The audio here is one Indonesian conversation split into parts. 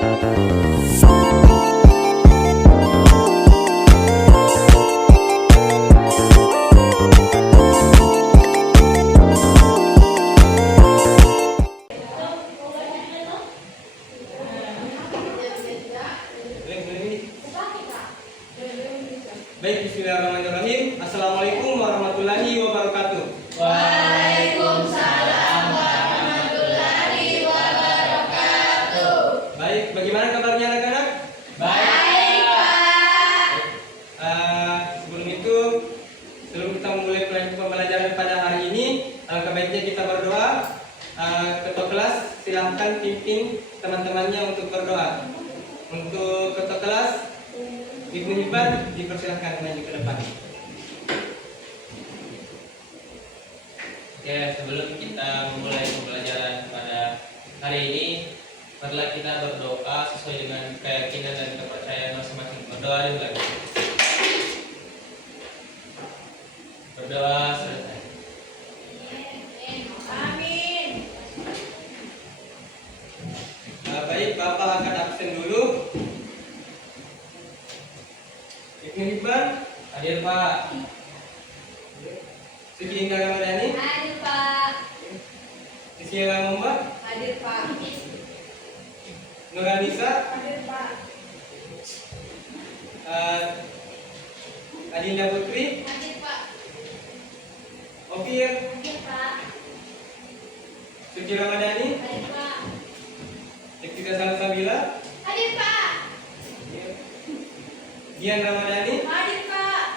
Baik, bismillahirrahmanirrahim. Assalamualaikum warahmatullahi wabarakatuh. Waalaikumsalam warahmatullahi wabarakatuh. Baik, bagaimana kabarnya anak-anak? Baik, Pak. Sebelum itu, sebelum kita memulai pembelajaran pada hari ini, alangkah baiknya kita berdoa. Ketua kelas, silahkan pimpin teman-temannya untuk berdoa. Untuk ketua kelas, Ibnu Hibban, dipersilahkan maju ke depan. Oke, sebelum kita memulai pembelajaran pada hari ini, marilah kita berdoa sesuai dengan keyakinan dan kepercayaan masing-masing. Berdoa dimulai. Berdoa selesai. Amin. Baik, Bapak akan absen dulu. Ibnu Hibban, Hadir, Pak. Suci Indah Ramadhani, Hadir, Pak. Sisyala Muhammad, Hadir, Pak. Nurhanisa, Hadir, Pak. Adinda Putri, Hadir, Pak. Ofir, Hadir, Pak. Suci Ramadhani, Hadir, Pak. Ektika Salsabila, Hadir, Pak. Dian Ramadhani, Hadir, Pak.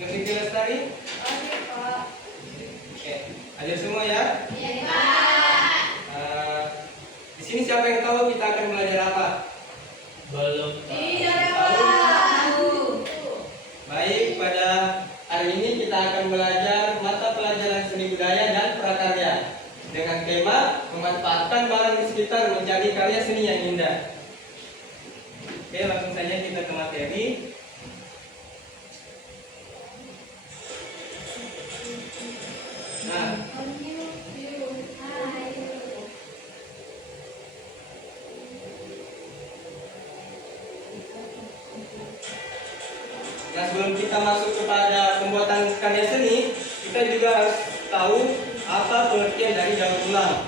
Nurhiti Lestari. Hadir, Pak. Oke, hadir semua ya. Iya, Pak. Di sini siapa yang tahu kita akan belajar apa? Belum. Tidak tahu. Baik, pada hari ini kita akan belajar mata pelajaran seni budaya dan prakarya dengan tema memanfaatkan barang di sekitar menjadi karya seni yang indah. Oke, langsung saja kita ke materi. Nah, sebelum kita masuk kepada pembuatan karya seni, kita juga harus tahu apa pengertian dari daur ulang.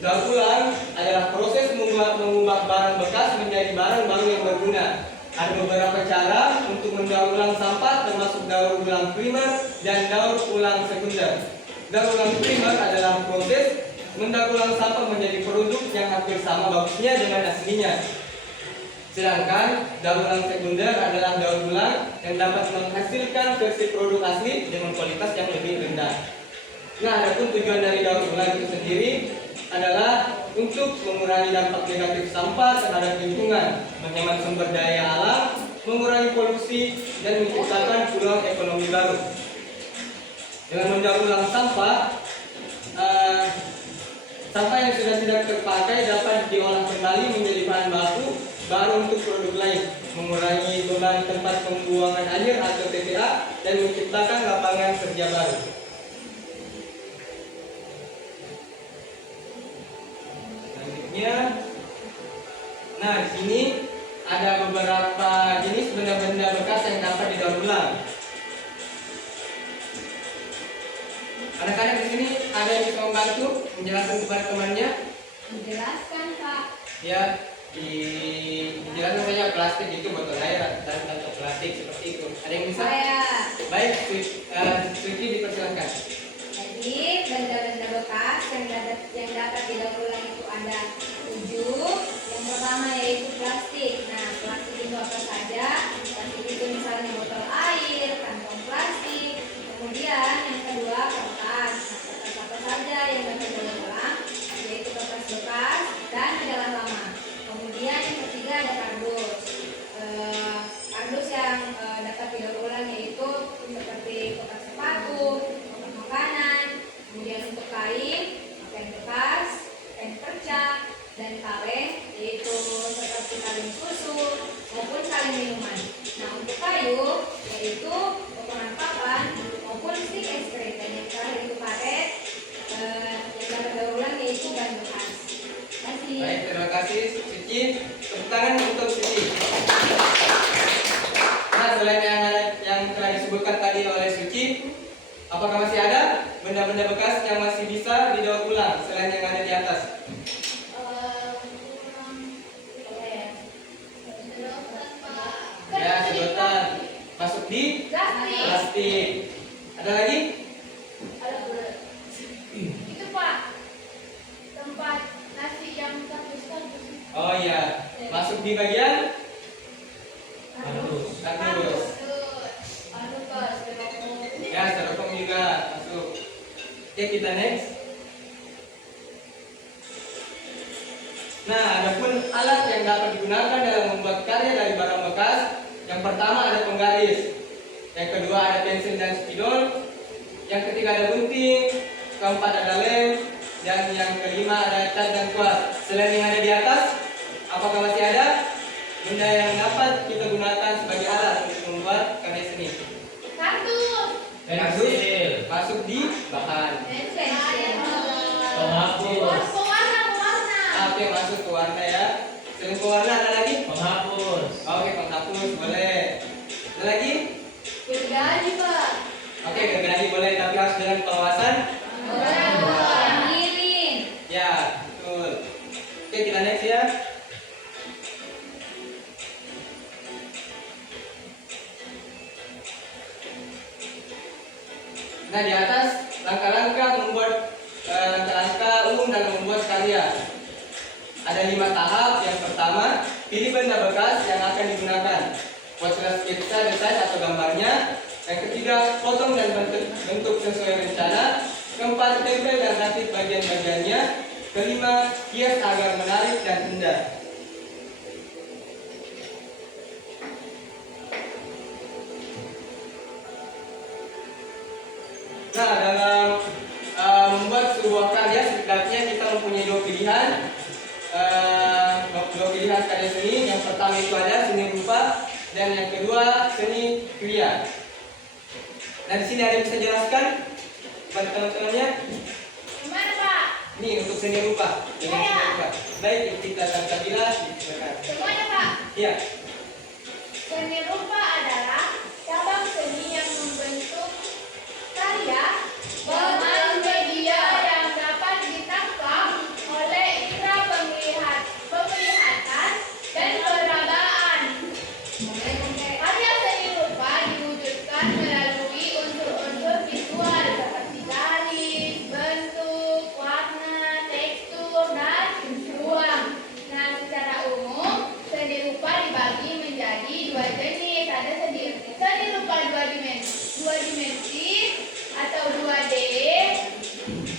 Daur ulang adalah proses mengubah barang bekas menjadi barang baru yang berguna. Ada beberapa cara untuk mendaur ulang sampah, termasuk daur ulang primer dan daur ulang sekunder. Daur ulang primer adalah proses mendaur ulang sampah menjadi produk yang hampir sama bagusnya dengan aslinya. Sedangkan daur ulang sekunder adalah daur ulang yang dapat menghasilkan versi produk asli dengan kualitas yang lebih rendah. Nah, adapun tujuan dari daur ulang itu sendiri adalah untuk mengurangi dampak negatif sampah terhadap lingkungan, menghemat sumber daya alam, mengurangi polusi, dan menciptakan peluang ekonomi baru. Dengan mendaur ulang sampah, sampah yang sudah tidak terpakai dapat diolah kembali menjadi bahan baku baru untuk produk lain, mengurangi beban tempat pembuangan akhir atau TPA, dan menciptakan lapangan kerja baru. Selanjutnya, nah di sini ada beberapa jenis benda-benda bekas yang dapat didaur ulang. Anak-anak di sini ada yang bisa membantu menjelaskan kepada temannya? Menjelaskan, Pak. Ya, dijelaskan saja plastik itu botol air dan contoh plastik seperti itu. Ada yang bisa? Saya. Baik, Suci dipersilakan. Jadi benda-benda bekas yang dapat didaur ulang itu ada 7. Yang pertama yaitu plastik. Nah, plastik itu apa saja? Plastik itu misalnya botol air, kantong plastik. Kemudian yang kedua kertas. Nah, kertas apa saja yang dapat didaur ulang? Yaitu kertas bekas dan jalan lama. Kemudian yang ketiga ada kardus. Kardus yang dapat didaur ulang yaitu seperti kotak sepatu, kotak makanan. Kemudian untuk kain, kain bekas, kain perca, dan kaleng, yaitu seperti kaleng susu maupun kaleng minuman. Nah, untuk kayu, yaitu potongan papan maupun stik es krim. Dan yang terakhir itu karet, benda bekas yang masih bisa didaur ulang selain yang ada di atas. Ya, sedotan. Masuk di plastik. Ada lagi? Itu Pak, tempat nasi yang kardus-kardus. Oh iya, masuk di bagian Kardus. kardus. Ya, styrofoam juga masuk. Oke, kita next. Nah, adapun alat yang dapat digunakan dalam membuat karya dari barang bekas, yang pertama ada penggaris, yang kedua ada pensil dan spidol, yang ketiga ada gunting, keempat ada lem, dan yang kelima ada cat dan kuas. Selain yang ada di atas, apakah masih ada benda yang dapat kita gunakan sebagai alat untuk membuat karya seni? Pensil. Masuk di bahan. Penghapus. Apa yang masuk ke warna ya? Selain ke warna ada lagi? Penghapus. Oke, penghapus boleh. Ada lagi? Gergaji Pak. Oke, gergaji boleh, tapi harus dengan pengawasan. Giring. Ya, betul. Oke, kita next ya. Nah, di atas langkah-langkah langkah-langkah umum dalam membuat karya. Ada 5 tahap. Yang pertama, pilih benda bekas yang akan digunakan. Buatlah sketsa, desain atau gambarnya. Yang ketiga, potong dan bentuk sesuai rencana. Keempat, tempel dan rapit bagian-bagiannya. Kelima, hias agar menarik dan indah. Nah, dalam membuat sebuah karya setidaknya kita mempunyai dua pilihan karya seni. Yang pertama itu ada seni rupa dan yang kedua seni kriya. Nah, di sini ada yang bisa jelaskan kepada teman-temannya. Gimana Pak? Ini untuk seni rupa. Dengan Iya. seni rupa. Baik, kita akan bilas. Semuanya Pak. Iya. Seni rupa adalah cabang seni yang membentuk karya dengan media yang dapat ditangkap oleh indera penglihatan dan perabaan. Karya seni rupa diwujudkan melalui unsur-unsur visual seperti garis, bentuk, warna, tekstur, dan ruang. Nah, secara umum seni rupa dibagi menjadi dua jenis. Ada seni rupa dua dimensi atau 2D,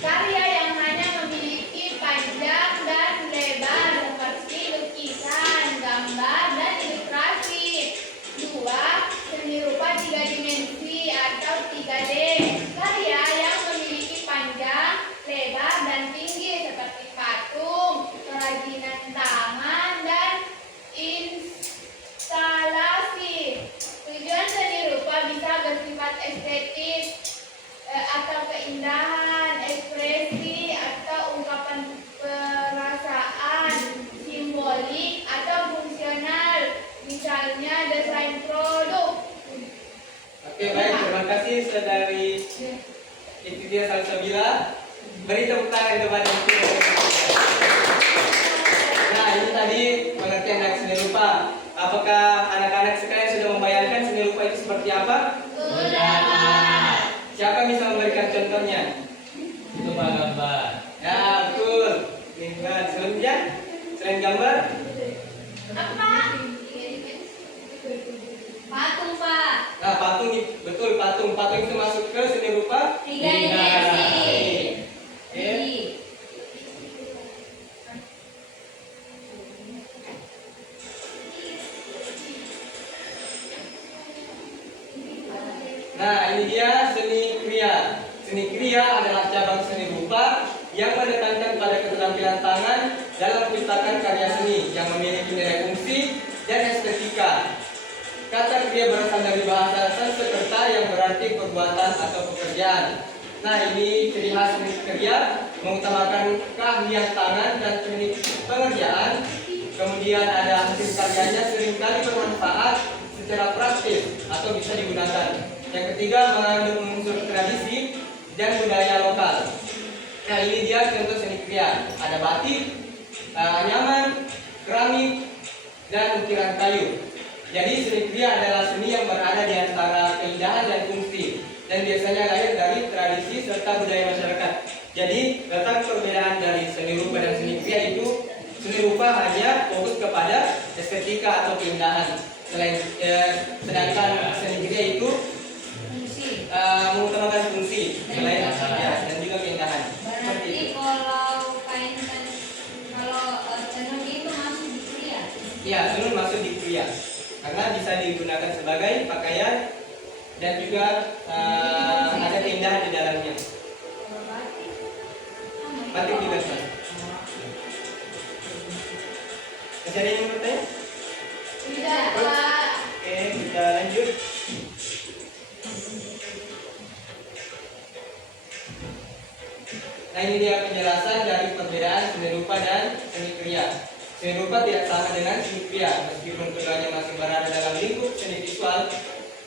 karya yang hanya memiliki panjang dan lebar seperti lukisan, gambar, dan ilustrasi. 2. Seni rupa 3 dimensi atau 3D, karya yang memiliki panjang, lebar, dan tinggi seperti patung, kerajinan tangan, dan instalasi. Tujuan seni rupa bisa bersifat estetik atau keindahan, ekspresi atau ungkapan perasaan, simbolik atau fungsional, misalnya desain produk. Oke, baik, terima kasih saudari Ikhtiar Salsabila. Beri tepuk tangan kepada Ikhtiar. Nah, ini tadi pengertian dari seni rupa. Apakah anak-anak sekalian sudah membayangkan seni rupa itu seperti apa? Siapa bisa memberikan contohnya? Itu Pak gambar. Ya, betul. Lingkungan. Selain gambar, Apa? Patung Pak. nah patung betul, patung itu masuk ke seni rupa. 3 dimensi. Oke. Nah, ini dia seni kriya. Seni kriya adalah cabang seni rupa yang menekankan pada keterampilan tangan dalam menciptakan karya seni yang memiliki nilai fungsi dan estetika. Kata kriya berasal dari bahasa Sanskerta yang berarti perbuatan atau pekerjaan. Nah, ini ciri khas seni kriya, mengutamakan keahlian tangan dan teknik pengerjaan. Kemudian ada hasil karyanya seringkali bermanfaat secara praktis atau bisa digunakan. Yang ketiga, mengandung unsur tradisi dan budaya lokal. Nah, ini dia contoh seni kria. Ada batik, anyaman, keramik, dan ukiran kayu. Jadi seni kria adalah seni yang berada di antara keindahan dan fungsi, dan biasanya lahir dari tradisi serta budaya masyarakat. Jadi letak perbedaan dari seni rupa dan seni kria itu, seni rupa hanya fokus kepada estetika atau keindahan, sedangkan seni kria itu Fungsi. mengutamakan fungsi selain dan juga keindahan. Seperti Berarti itu. kalau tenun itu masuk di kria. Ya, tenun masuk di kria karena bisa digunakan sebagai pakaian dan juga ada keindahan di dalamnya. Kalau batik, Batik juga sama. Masih ada yang mau bertanya? tidak, Pak. Oke, kita lanjut. Nah, ini dia penjelasan dari perbedaan seni rupa dan seni kria. Seni rupa tidak sama dengan seni kria, meskipun keduanya masih berada dalam lingkup seni visual.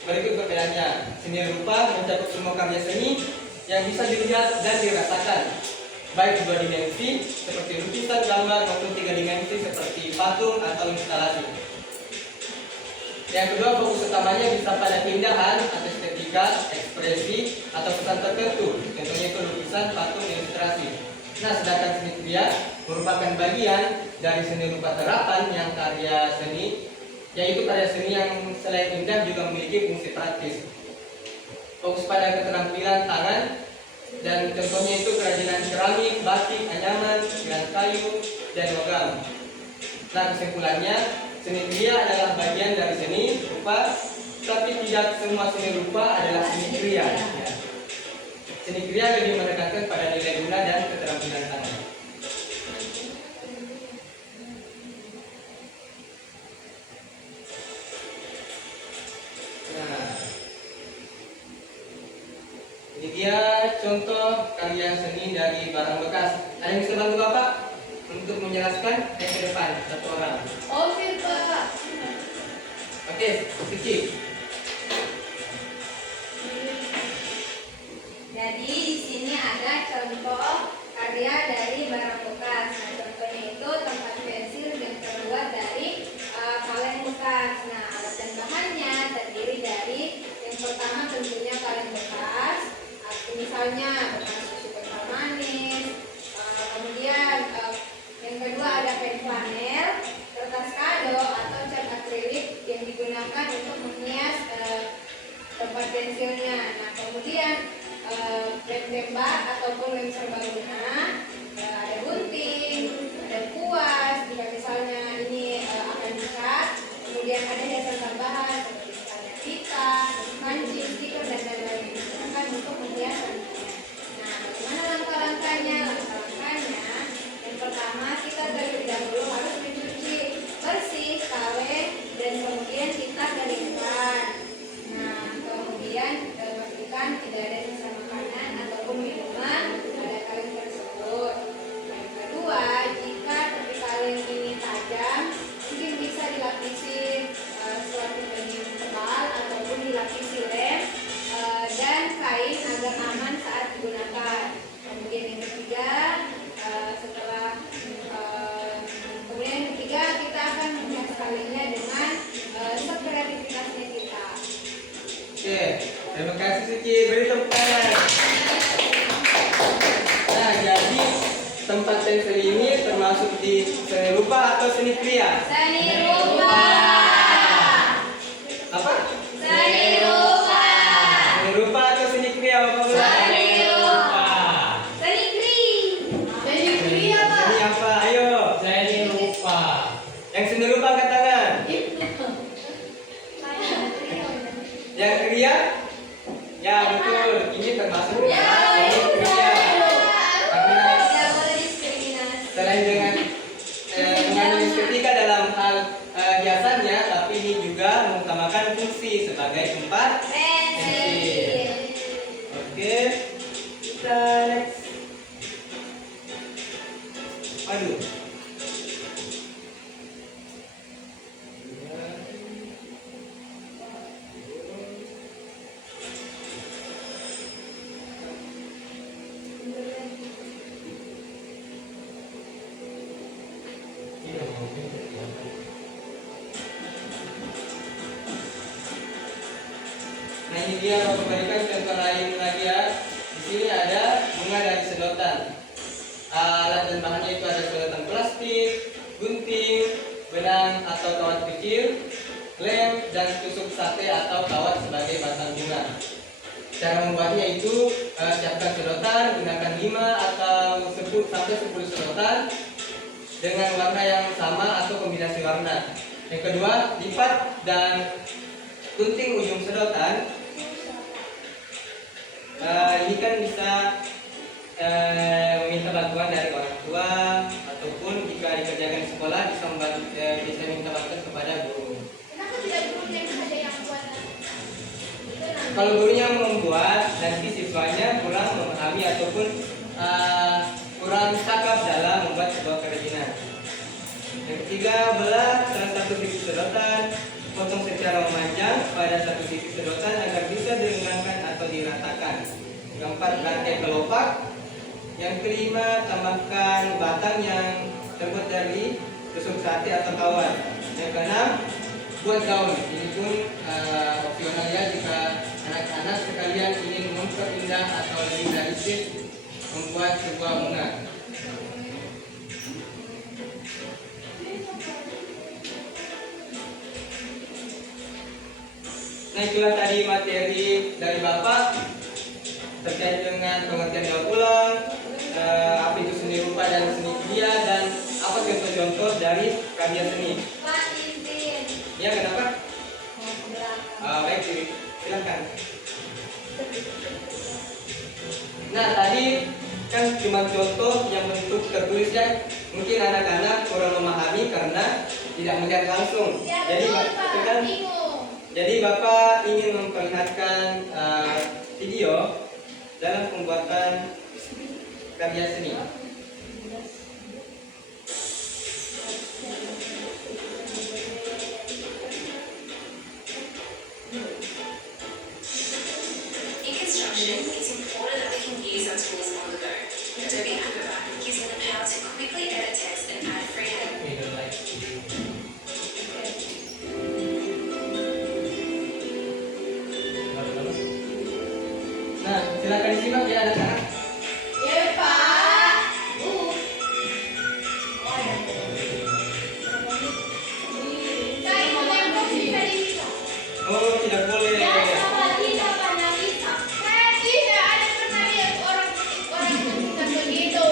Berikut perbedaannya. Seni rupa mencakup semua karya seni yang bisa dilihat dan dirasakan, baik dua dimensi seperti lukisan, gambar, maupun tiga dimensi seperti patung atau instalasi. Yang kedua, fokus utamanya bisa pada keindahan atau estetika, ekspresi, atau pesan tertentu. Contohnya itu lukisan, patung, ilustrasi. Nah, sedangkan seni kria merupakan bagian dari seni rupa terapan yang karya seni, yaitu karya seni yang selain indah juga memiliki fungsi praktis. Fokus pada keterampilan tangan, dan contohnya itu kerajinan keramik, batik, anyaman, ukiran kayu, dan logam. Nah, kesimpulannya, seni kria adalah bagian dari seni rupa, tapi tidak semua seni rupa adalah seni kria. Ya. Seni kria lebih menekankan pada nilai guna dan keterampilan tangan. Nah, ini dia contoh karya seni dari barang bekas. Ada yang bisa bantu Bapak untuk menjelaskan yang ke depan satu orang? Oke, Pak. Oke, Cici. Jadi di sini ada contoh karya dari barang bekas. Nah, contohnya itu tempat pensil yang terbuat dari kaleng bekas. Nah, alat dan bahannya terdiri dari yang pertama tentunya kaleng bekas. Misalnya bekas susu kental manis. Kemudian yang kedua ada pen flanel, kertas kado atau cat akrilik yang digunakan untuk menghias tempat pensilnya. Nah, kemudian lem tembak ataupun lem serbaguna, ada gunting, ada kuas jika misalnya ini akan dicat. Kemudian ada hiasan tambahan seperti misalnya pita, kancing, stiker dan lain-lain yang digunakan untuk menghias nantinya. Nah, bagaimana langkah-langkahnya? Langkah-langkahnya yang pertama kita terlebih dahulu harus mencuci bersih kaleng dan kemudian kita keringkan. Nah, kemudian pastikan tidak ada sisa makanan ataupun minuman pada kaleng tersebut. Yang kedua, jika tepi kaleng ini tajam, mungkin bisa dilapisi suatu kain tebal ataupun dilapisi lem dan kain agar aman saat digunakan. Kemudian yang ketiga, kemudian yang ketiga kita akan menghias kalengnya dengan sekreativitasnya kita. Oke, terima kasih Cici. Beri tepuk tangan. Nah, jadi tempat pensil ini termasuk di seni rupa atau seni kria? Seni rupa. Apa? Seni rupa. Seni rupa atau seni kria, Bapak Bunda? Seni rupa. Seni kri. Seni kri apa? Seni apa? Ayo. Seni rupa. Yang seni rupa angkat tangan. Yang kria? Ya, betul. Ini termasuk Ya, seni kria. Karena tidak boleh diskriminasi. selain dengan mengandung estetika dalam hal hiasannya, tapi ini juga mengutamakan fungsi sebagai tempat Pensil. Oke, kita next. Aduh. Nah ini dia Bapak berikan contoh lain lagi ya. Di sini ada bunga dari sedotan. Alat dan bahannya itu ada sedotan plastik, gunting, benang atau kawat kecil, lem, dan tusuk sate atau kawat sebagai batang bunga. Cara membuatnya itu siapkan sedotan, gunakan 5 atau 10 sampai 10 sedotan dengan warna yang sama atau kombinasi warna. Yang kedua, lipat dan gunting ujung sedotan. Ini kan bisa meminta bantuan dari orang tua ataupun jika dikerjakan di sekolah bisa minta bantuan kepada guru. Kenapa tidak gurunya saja yang buat? Kalau gurunya membuat, nanti siswanya kurang memahami ataupun kurang cakap dalam membuat sebuah kerajinan. Yang ketiga, belah salah satu sisi sedotan, potong secara memanjang pada satu sisi sedotan agar bisa dilenggangkan atau diratakan. Yang keempat, rantai kelopak. Yang kelima, tambahkan batang yang terbuat dari tusuk sate atau kawat. Yang keenam, buat gaun. Ini pun opsional ya jika anak-anak sekalian ingin memperindah atau lebih realistis membuat sebuah bunga. Nah itulah tadi materi dari Bapak terkait dengan pengertian daur ulang, apa itu seni rupa dan seni kimia, dan apa contoh-contoh dari karya seni. Pak izin. Ya kenapa? Mau ke belakang. Baik, silakan. Nah tadi kan cuma contoh yang bentuk tertulis ya, mungkin anak-anak kurang memahami karena tidak melihat langsung. Ya Jadi betul Pak, kan, bingung. jadi Bapak ingin memperlihatkan video dalam pembuatan karya seni. In construction, it's important that we can use our tools on the go. Adobe Acrobat gives me the power to quickly edit text and add freehand. We don't like Nah silakan disimak ya anak-anak. Ya Pak. Saya mau nembak bisa bisa. Oh tidak boleh. Ya sama tidak pernah bisa. Saya tidak ada pernah lihat orang yang bisa begitu.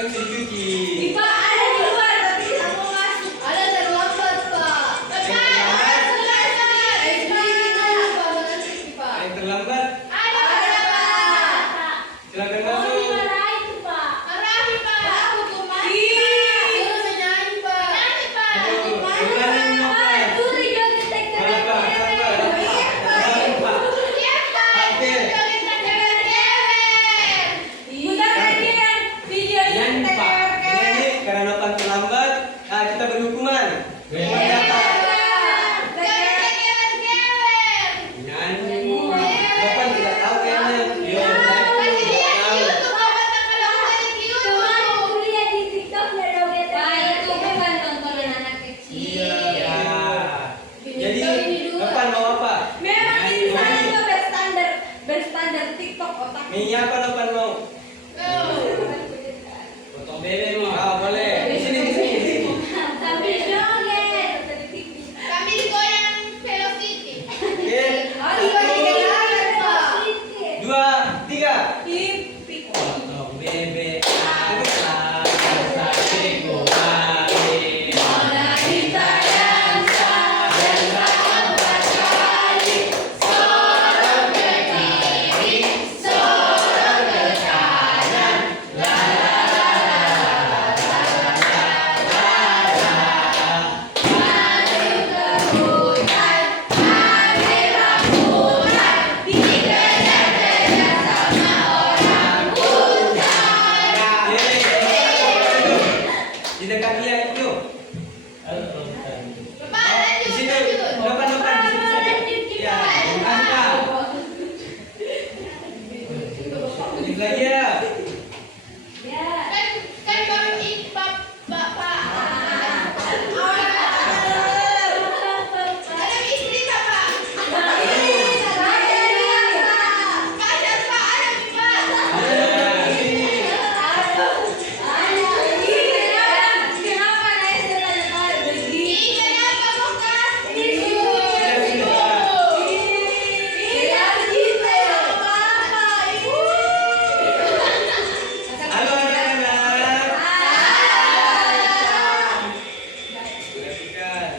kan bisa dicuci. Pak, ada di luar tapi kita mau masuk. Ada terlambat, Pak. Yang terlambat Ada, Pak. silakan Oh, masuk. dimarahin tuh, Pak. Marahin, Pak. Aku tuh mati. Suruh menyanyi, Pak. Nyanyi, Pak. Aduh, gimana ini, Pak? Curi joget tek-tek. Sabar, Pak, sabar. Sabar, Pak. Iya, Pak. Oke. Joget tek-tek. Bentar lagi yang video Nyanyi, Pak. Nyanyi karena Nopan terlambat, kita berhukuman. Hukuman apa? Nyanyi. Nopan tidak tahu kayaknya. Dia tahu. Iya. Jadi Nopan mau apa? TikTok otak. Mie apa Nopan mau? Potong bebek mau. Ah, boleh. Di sini, di sini, di sini. Tapi joget. Kami digoyang velocity. Oke. Oh, digoyang-goyang, Pak. 2, 3. Potong bebek asal sapiku kali. Mona Lisa dansa, dansa 4 kali. Sorong ke kiri, sorong ke kanan. La la la la la la la la. Maju ke hutan, ambil rambutan, dikejar-kejar sama orang hutan. Di dekat dia itu. Lepas Di lanjut, sini. lanjut. Nopan, Nopan di sini saja. Ya, mantap. Lanjut lagi ya. Ya. Kan baru ini bapak. Ada istri bapak. Kasihan pak, ada bapak. Ada di sini. Ih, kenapa kok kasih? Halo anak-anak. Perhatikan.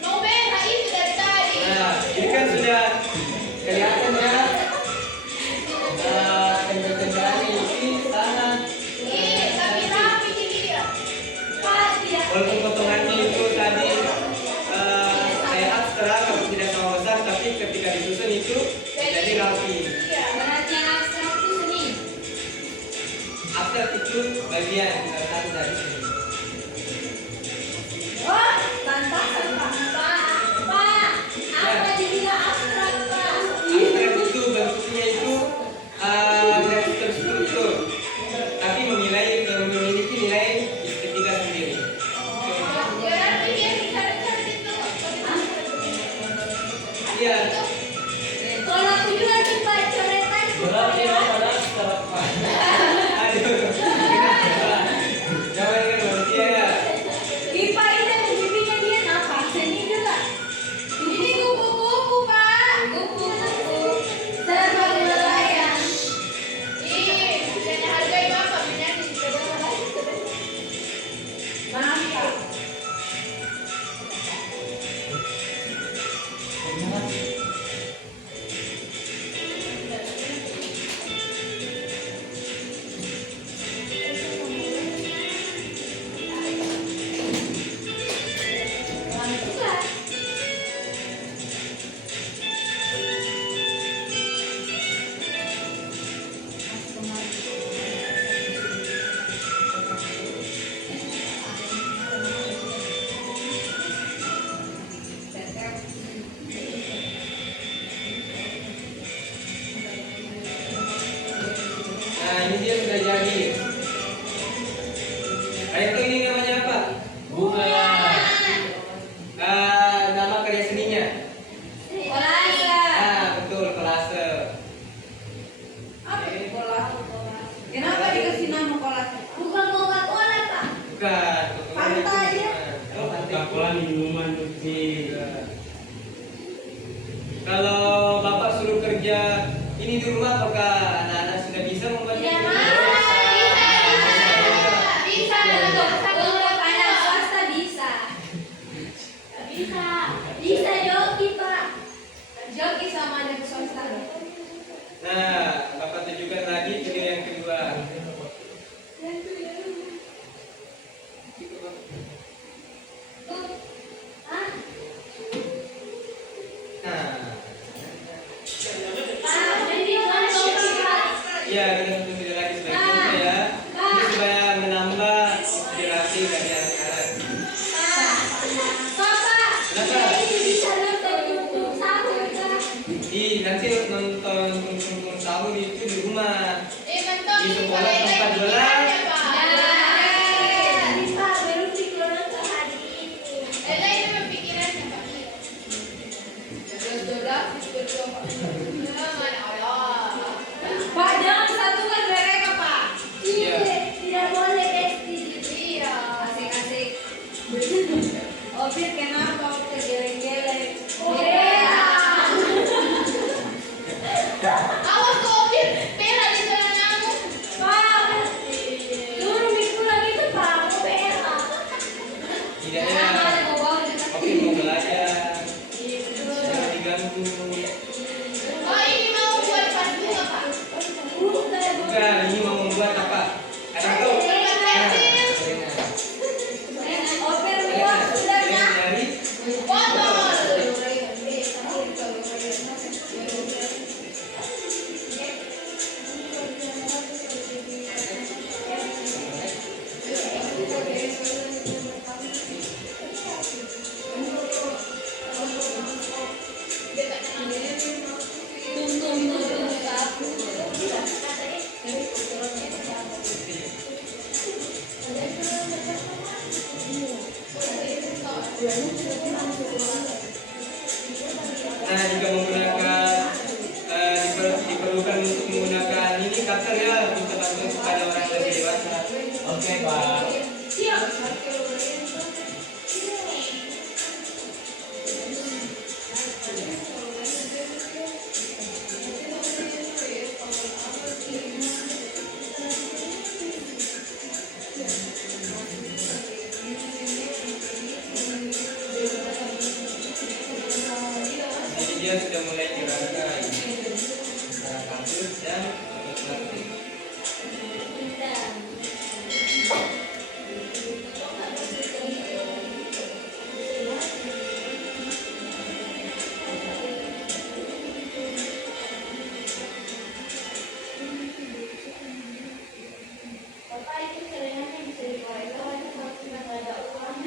Nobel itu dari tadi. Nah, ini kan sudah kelihatan ya. Tembel-tembelan ini sana. Ih, tapi rapi ini dia. Walaupun potongannya itu tadi kayak abstrak, kalau tidak sama besar, tapi ketika disusun itu jadi rapi. Abstrak itu bagian satu dari sini. Abstrak itu bentuknya itu tidak terstruktur, tapi memiliki nilai estetika sendiri. Ya, pikir cari-cari itu. Iya. Kalau aku juga suka coretan. Berat ya, padahal sekarang Pak. Aduh. Jangan kan manusia ya. Ipa ini bibinya dia apa? Seni juga. Ini kupu-kupu, Pak. Kupu-kupu serba nelayan. Ih, jangan hargai bapak menyanyi di sebelah lain. Maaf Pak. Nah, ini dia sudah jadi. Itu ini namanya apa? Bunga. Nama karya seninya. Kolase. Betul, kolase. Apa itu kolase? Kenapa dikasih nama kolase? Bukan Coca-Cola Pak. Bukan. Fanta aja. Oh, Fanta. Coca-Cola minuman di Kalau Bapak suruh kerja Ini di rumah apakah anak-anak sudah bisa membuat Iya, ini? Mas. Bisa. Untuk anak swasta bisa. Bisa joki, Pak. Joki sama anak swasta. Nah, Bapak tunjukkan lagi video yang kedua. Hah? Nah, Pak, ini kan joki, Pak. iya kita tunggu video lagi selanjutnya ya. Ini supaya menambah inspirasi bagi anak-anak. Papa, Kenapa? ini bisa nonton YouTube sahur, Kak. Nanti nonton tung sahur itu di rumah. Mentok Di sekolah tempat jualan. ya, Pak. Ini, Pak, baru dikeluarkan ke hari ini. Itu pemikirannya, Pak. Mana Allah. Pak, jangan satukan mereka, Pak. Iya. Tidak boleh besti. Iya. Asik-asik. Opir kenapa kegeleng-geleng? Iya. Awas tuh Opir, merah di jalan nyamuk. Pak, turun minggu lagi tuh Pak, mau berak. Tidak Jangan ya. boleh mau bawa di Oke, mau belajar. Jangan diganggu. Oh ini mau buat pas juga, Pak. Bukan, ini mau membuat apa? Ada yang tahu? Opir buat sudahnya. Dari Botol. Nah, juga menggunakan diperlukan untuk menggunakan ini kapter ya untuk bantu kepada orang lebih dewasa. Oke, Pak. Siap. Jadi dia sudah mulai dirangkai. Kampus dan plastik. Bapak itu celengannya bisa dikorek kalau sudah nggak ada uang.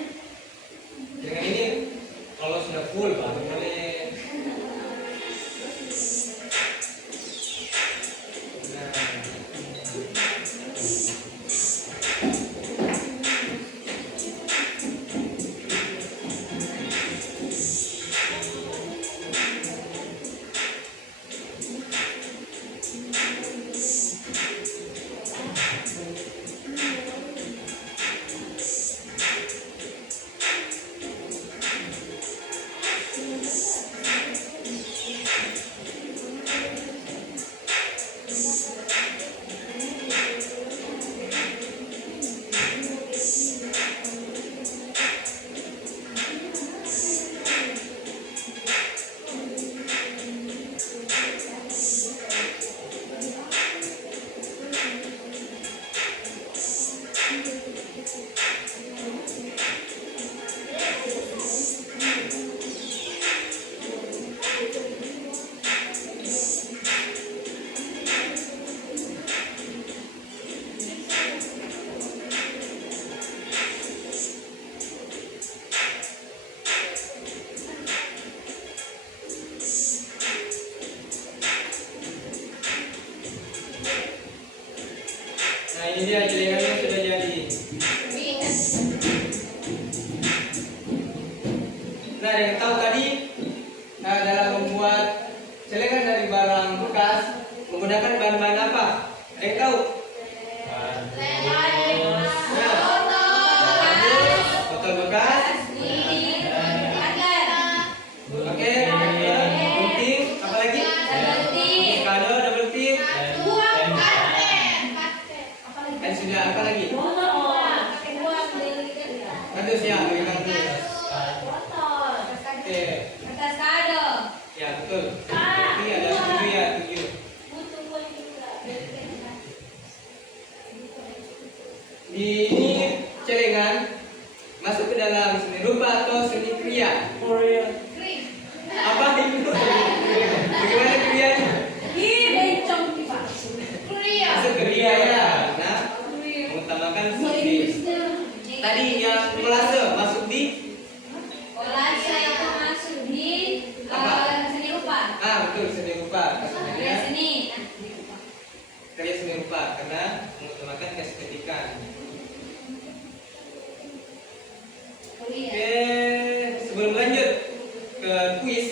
Dengan ini kalau sudah full baru boleh. Nah, ini dia celengannya sudah jadi. Nah, ada yang tahu tadi dalam membuat celengan dari barang bekas menggunakan bahan-bahan apa? Ada yang tahu? Nah, botol bekas. Oke, gunting, apa lagi? Kado, ada Rukia. Krim. Apa itu? Bagaimana Krianya? Kuliah. Masuk ke Kria ya. Nah, mengutamakan subjek. Tadi yang kolase masuk di Kolase itu masuk di seni rupa. betul seni rupa. Karya Karya seni. karya seni rupa karena mengutamakan keestetikan. Kuliah. Oke, sebelum lanjut ke kuis,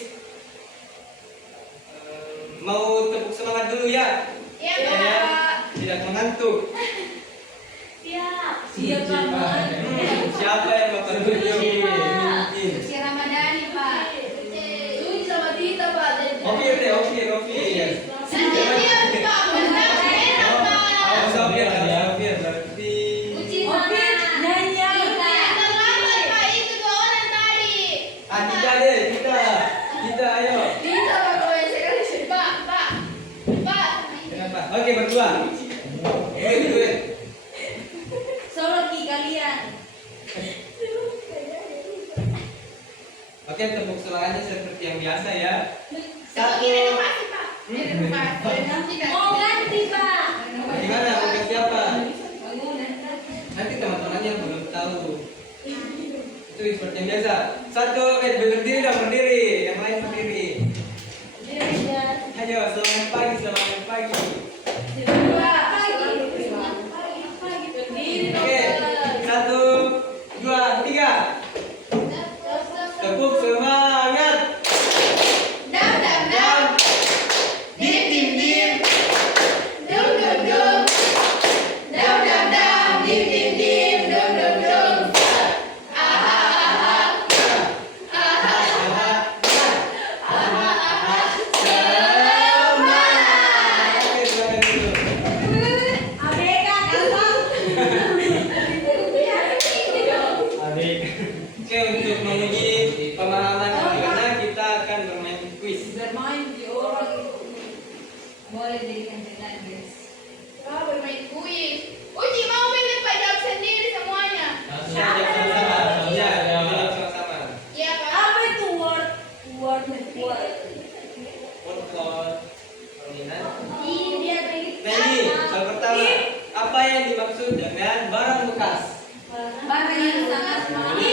mau tepuk semangat dulu ya. Iya, Ya, Pak. tidak mengantuk. Siap. Siapa yang bakal tunjuk? Suci Ramadhani, Pak. Suci sama Tita, Pak. Oke deh, oke. Nanti dia, Pak. Benar, enak, Pak. Sofir berarti. Uci sama Tita. Terlambat, Pak. Itu 2 orang tadi. Kita deh, kita ayo. Tita, Pak. Kalau yang sekali sih. Pak. Kenapa? Oke, berdua. Oke, Soroki kalian. Oke, tepuk semangatnya seperti yang biasa ya. Satu. Renovasi, Pak. Mau ganti, Pak. Gimana? Mau ke siapa? Bangunan. Nanti teman-temannya belum tahu. Itu seperti yang biasa. Satu, berdiri dong, berdiri. Yang lain berdiri. Ayo, selamat pagi. Oke, 1, 2, 3. Tepuk semangat. Dim. Oke, silakan dulu. Oke, untuk menguji pemahaman karena kita akan bermain kuis. Boleh jadikan cerita, guys. Bermain kuis. Uji mau pilih Pak jawab sendiri semuanya. Ya, jawab sama-sama. Ya, jawab sama-sama. Iya, Pak. Word cloud. Permainan. Nah ini, soal pertama. Apa yang dimaksud dengan barang bekas? Barang yang sangat mahal. Di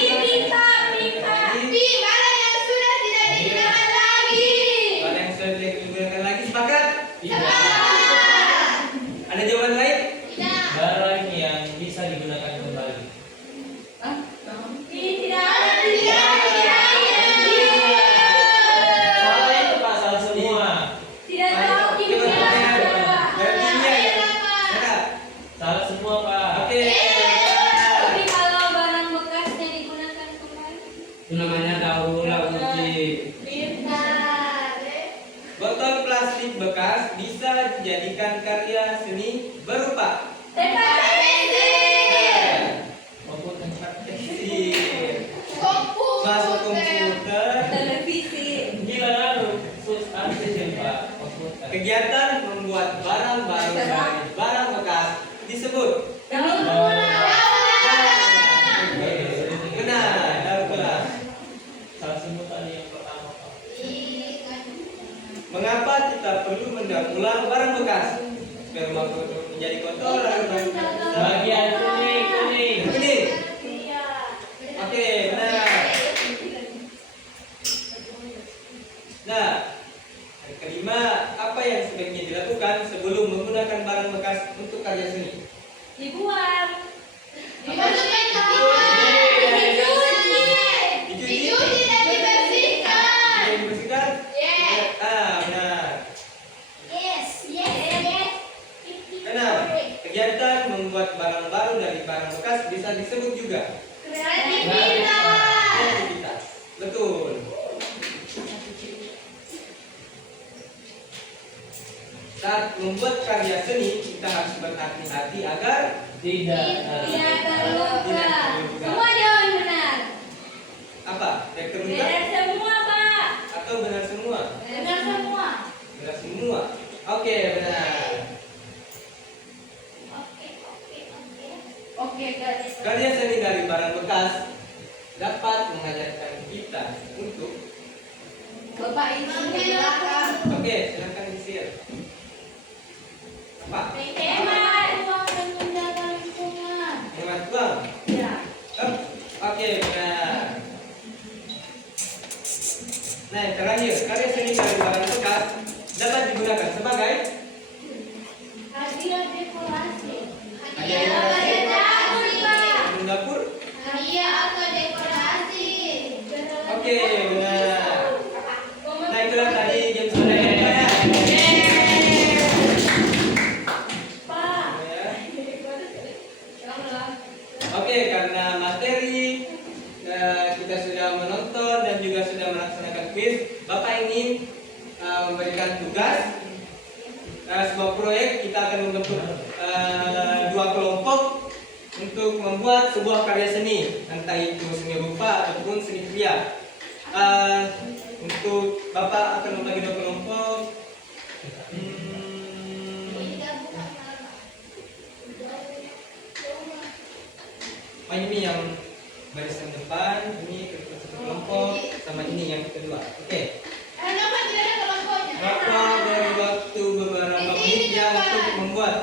barang yang sudah tidak digunakan lagi. Barang yang sudah tidak digunakan lagi, sepakat? Sepakat. Ada jawaban lain? Tidak. Barang yang bisa digunakan kembali. Salah itu Pak, salah semua. Salah semua Pak. Oke. Tapi kalau barang bekasnya digunakan kembali, Itu namanya daur ulang uji. Botol plastik bekas bisa dijadikan karya seni berupa Komputer. tekstil, masuk komputer, televisi. Gila lalu, sus artis ya Pak. Komputer. kegiatan membuat barang baru dari barang bekas disebut benar, daur ulang. Salah semua tadi yang pertama Pak. Mengapa kita perlu mendaur ulang barang bekas? Biar menjadi kotoran. Bagian kuning. Ini. Oke, benar. Nah, yang kelima, apa yang sebaiknya dilakukan sebelum menggunakan barang bekas untuk karya seni? Dibuang. Dimasukkan ke dicuci dan dibersihkan. Yang dibersihkan? Yes. Benar. Yes. Benar. Kegiatan membuat barang baru dari barang bekas bisa disebut juga kreativitas. Betul. Saat membuat karya seni, kita harus berhati-hati agar Tidak. Tidak terluka. Semua jawaban benar. apa? Tidak terluka Benar semua, Pak. atau benar semua? Benar semua. Benar semua. Oke, benar. Oke, guys. Karya seni dari barang bekas dapat mengajarkan kita Bapak ini di belakang. Oke, silakan Sil. Apa? Hemat uang dan menjaga lingkungan. Hemat uang. Ya. Oke, benar. Nah, yang terakhir, karya seni dari bahan bekas dapat digunakan sebagai Hadiah dekorasi. Hadiah dekorasi, Pak. dapur. Hadiah atau dekorasi. Oke, benar. Nah, itulah tadi game sudah ya. Pak. Ya. Oke, karena materi kita sudah menonton dan juga sudah melaksanakan quiz, Bapak ingin memberikan tugas sebuah proyek. Kita akan membentuk dua kelompok untuk membuat sebuah karya seni, entah itu seni rupa ataupun seni kriya. Untuk Bapak akan membagi dua kelompok. Ini yang barisan depan, ini satu kelompok, sama ini yang kedua. Oke. Kenapa tidak ada kelompoknya? Bapak dari waktu beberapa menit ya untuk membuat.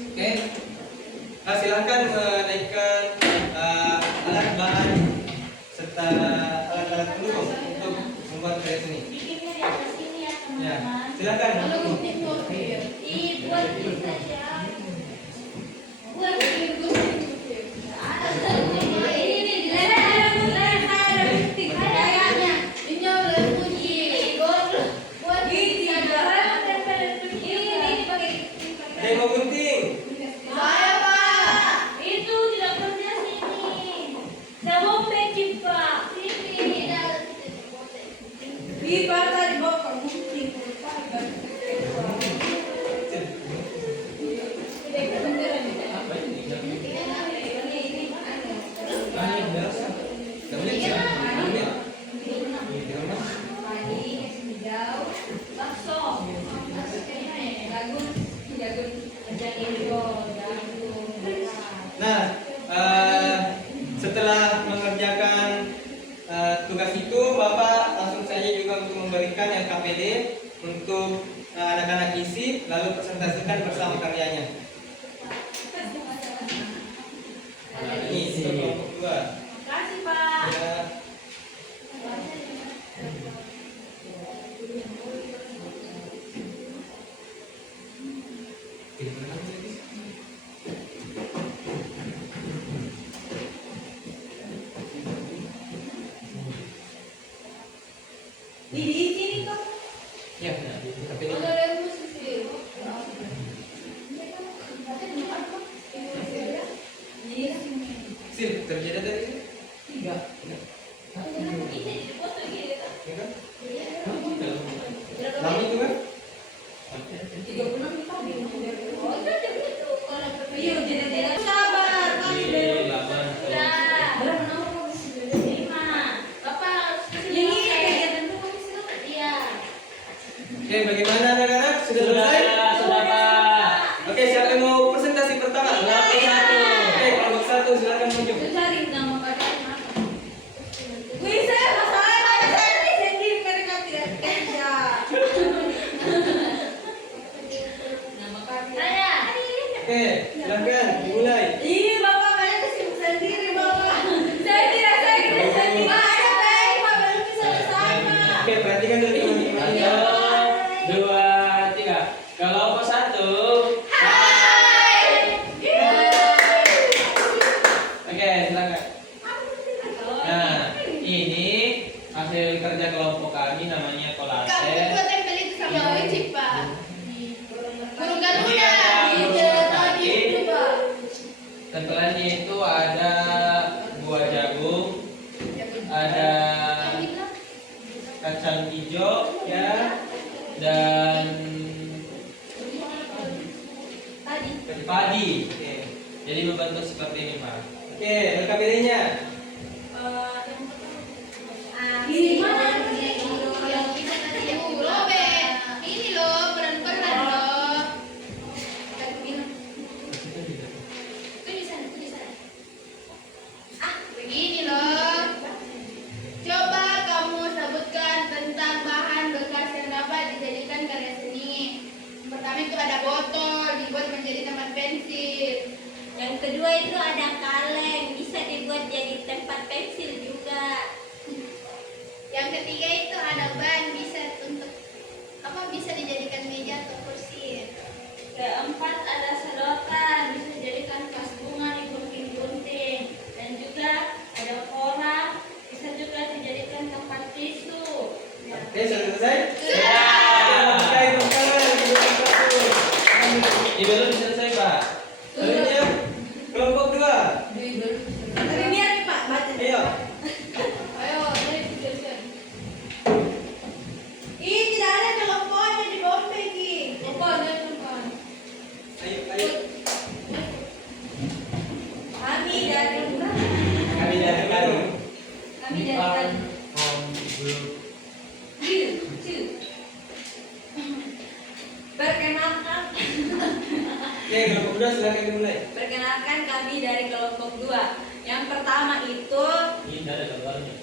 Oke. Nah, silakan menaikkan alat bahan serta alat-alat pendukung untuk membuat karya seni. Bikinnya di atas sini ya, Ya, teman-teman. silakan. Lalu gunting torpil. Buat bikin saja. Buat bikin gunting torpil. Ada semua. Ini nih, di sana ada gunting, ada gunting. Kayaknya ini oleh kunci. Buat gunting saja. Ini pakai Ada yang mau gunting? saya, Pak. Itu tidak kerja sini. Saya mau bikin, Pak. Sini. Di partai di bawah gunting. Nah, setelah mengerjakan tugas itu, Bapak langsung saja juga untuk memberikan yang KPD untuk anak-anak isi, lalu presentasikan bersama karyanya. Ini untuk kelompok dua. Kasih, Pak. Ya. Di sini kok. Ya, benar. KPD. Sil, terjadi tadi? Tiga. Ya kan? Lama itu kan? Iya, jadi sabar. Di laman Oke, bagaimana anak-anak? Sudah sudah, selesai? sudah, Pak. Oke, siapa yang mau presentasi pertama? Kelompok satu. Oke, kelompok satu silakan maju. Cari nama badannya. Wih, saya masalahnya saya di sini mereka tidak kerja. Nama karya. Oke, silakan dimulai. Ini bapak banyak kesibuk sendiri bapak. Saya tidak sendiri. Pak, ada baik pak belum bisa bersama. Oke, perhatikan dulu teman-teman. Satu, dua, tiga. Kelompok satu. Oke, silakan. Nah, ini hasil kerja kelompok kami namanya kolase. tempelin sama wajib, Pak. Burung Ini Garuda. ada burung merpati. Coba. Tempelannya itu ada buah jagung, ada kacang hijau, ya, dan padi. Oke. Jadi membentuk seperti ini, Pak. Oke, LKPD-nya. Ini Yang kita tadi Robert. Ini loh, peran-peran loh. Itu di sana, itu di sana. Begini loh. Coba kamu sebutkan itu ada botol dibuat menjadi tempat pensil. Yang kedua itu ada kaleng, bisa dibuat jadi tempat pensil juga. Yang ketiga itu ada ban, bisa untuk bisa dijadikan meja atau kursi. Keempat ada sedotan, bisa dijadikan vas bunga digunting-gunting. Dan juga ada koran, bisa juga dijadikan tempat tisu. Oke, sudah selesai? Sudah. Selesai, Belum selesai Pak. selanjutnya kelompok 2. Tapi biar nih Pak baca. Ayo. Ayo, dari tujuan. Ih, tidak ada teleponnya di bawah Peggy. Telepon. Ayo. Kami dari Kami dari Bandung. kami dari Perkenalkan, Oke, kelompok 2 silakan dimulai. perkenalkan kami dari kelompok 2. Yang pertama itu Ini ada gambarnya.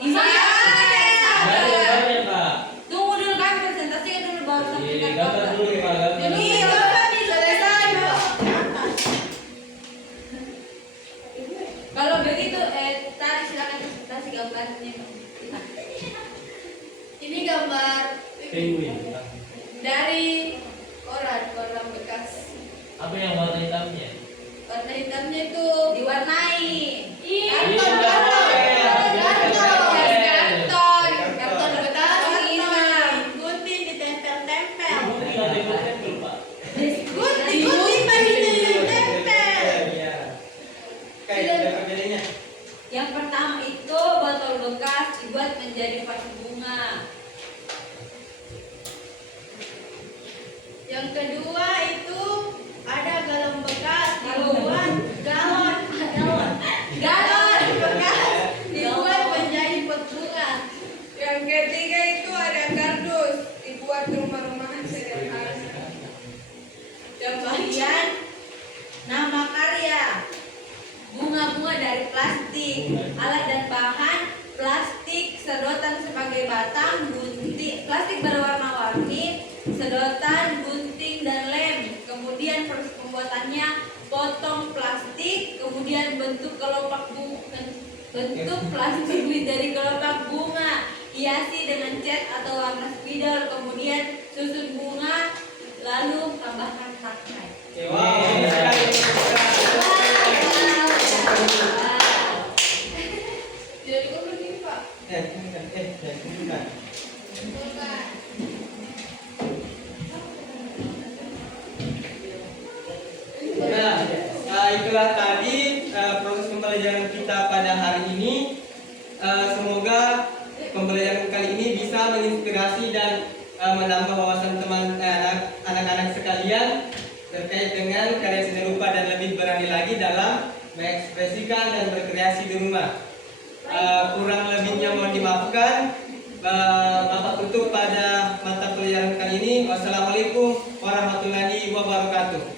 ini Ada gambarnya Pak. Tunggu dulu kami presentasikan dulu baru sampai Ini ke gambar dulu Pak. Gambar. Ini gambar nih selesai. Kalau begitu, tadi silakan presentasi gambarnya. Ini gambar Penguin. dari koran bekas. Apa yang warna hitamnya? Warna hitamnya itu Diwarnai. karton, karton bekas ini. Gunting ditempel-tempel. Ini ada yang tempel Pak. Gunting paling ditempel. Iya. Oke, sudah kerjanya. Yang pertama itu botol bekas dibuat menjadi vas bunga. Yang kedua itu ada galon bekas Galon. dibuat galon bekas dibuat menjadi pot bunga. Yang ketiga itu ada kardus dibuat rumah-rumahan sederhana. Kemudian nama karya bunga-bunga dari plastik, alat dan bahan plastik, sedotan sebagai batang, gunting plastik berwarna-warni, sedotan, gunting dan lem. Kemudian proses pembuatannya potong plastik, kemudian bentuk kelopak bunga, bentuk plastik dari kelopak bunga, hiasi dengan cat atau warna spidol, kemudian susun bunga, lalu tambahkan pakai. Oke, wow, ini sekali. Tidak dikomentin Pak. Bukan. Bukan. Nah, itulah tadi proses pembelajaran kita pada hari ini. Semoga pembelajaran kali ini bisa menginspirasi dan menambah wawasan anak-anak sekalian terkait dengan karya seni rupa dan lebih berani lagi dalam mengekspresikan dan berkreasi di rumah. Kurang lebihnya mohon dimaafkan. Bapak tutup pada mata pelajaran kali ini. Wassalamualaikum warahmatullahi wabarakatuh.